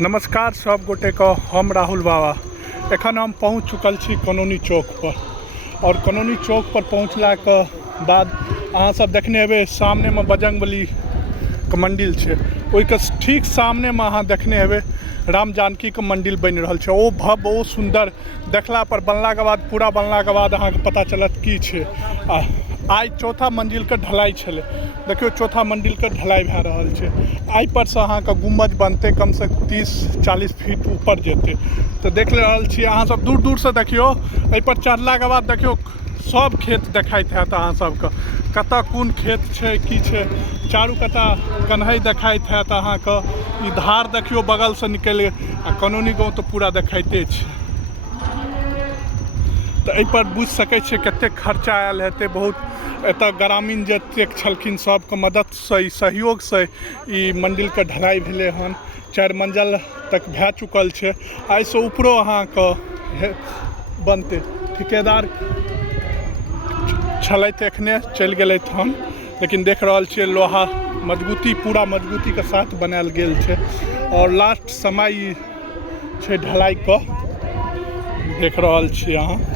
नमस्कार सब गोटे को हम राहुल बाबा एखन हम पहुँच चुकल छी कानूनी चौक पर और कानूनी चौक पर पहुँचला के बाद अहाँ सब देखने हेबै सामने में बजरंगबली के मंदिर छै। ओहि के ठीक सामने में अहाँ देखने हेबै राम जानकी के मंदिर बनि रहल छै। ओ भव्य ओ सुंदर देखला पर बनला के बाद पूरा बनला के बाद अहाँ के पता चलत की छै। आई चौथा मंजिल के ढलाई छलै। देखियो चौथा मंजिल के ढलाई भए रहल छै। आई पर से अहाँ के गुम्बज बनते कम से 30-40 फीट ऊपर जेते। तो देख रहल छी अहाँ सब दूर दूर से देखियो। एहि पर चढ़ला के बाद देखियो सब खेत देखाइत हैत अहाँ सबके कतऽ कोन खेत छै की छै। चारू कता कन्हई देखाइत हैत अहाँ के। ई धार देखियो बगल से निकल आ कानूनी गाँव तो पूरा देखाइते छै। तो एहि पर बुझ सकै छियै कते खर्चा आयल हेतै। बहुत एतऽ ग्रामीण जतेक छलखिन सबके मदद से सहयोग से ई मंदिर के ढलाई भेलै हन। 4 मंजिल तक भए चुकल छै। आई से ऊपरो अहाँ के बनते। ठेकेदार छलैथ एखने चलि गेलैथ हन लेकिन देख रहल छियै लोहा मजबूती पूरा मजबूती के साथ बनायल गेल छै और लास्ट समय छै ढलाई के देख रहल छियै अहाँ।